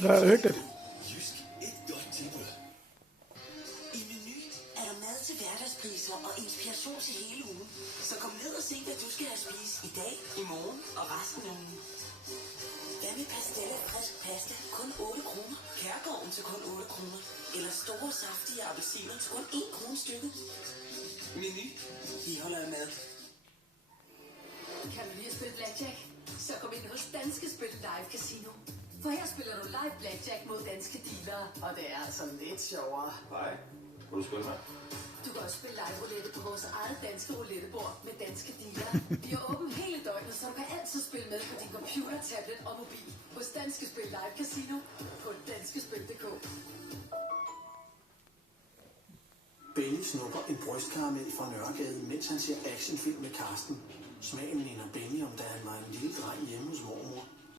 Det er hyggeligt. Jysk, et godt tilbud. I Meny er der mad til hverdagspriser og inspiration til hele ugen. Så kom ned og se, hvad du skal have spist i dag, i morgen og resten af ugen. Hvad med pastella frisk pasta? Kun 8 kroner. Kærgården til kun 8 kroner. Eller store saftige appelsiner til kun 1 krone stykket. Meny. Vi holder med. Kan du lige spille blackjack? Så kom ind hos Danske Spil Live Casino. For her spiller du live blackjack mod danske dealere, og det er altså lidt sjovere. Nej, må du skynde mig? Du kan også spille live roulette på vores eget danske roulettebord med danske dealere. Vi er åbent hele døgnet, så du kan altid spille med på din computer, tablet og mobil. Hos Danske Spil Live Casino på danskespil.dk. Benny snupper en brystkaramel fra Nørregade, mens han ser actionfilm med Karsten. Smagen minder Benny om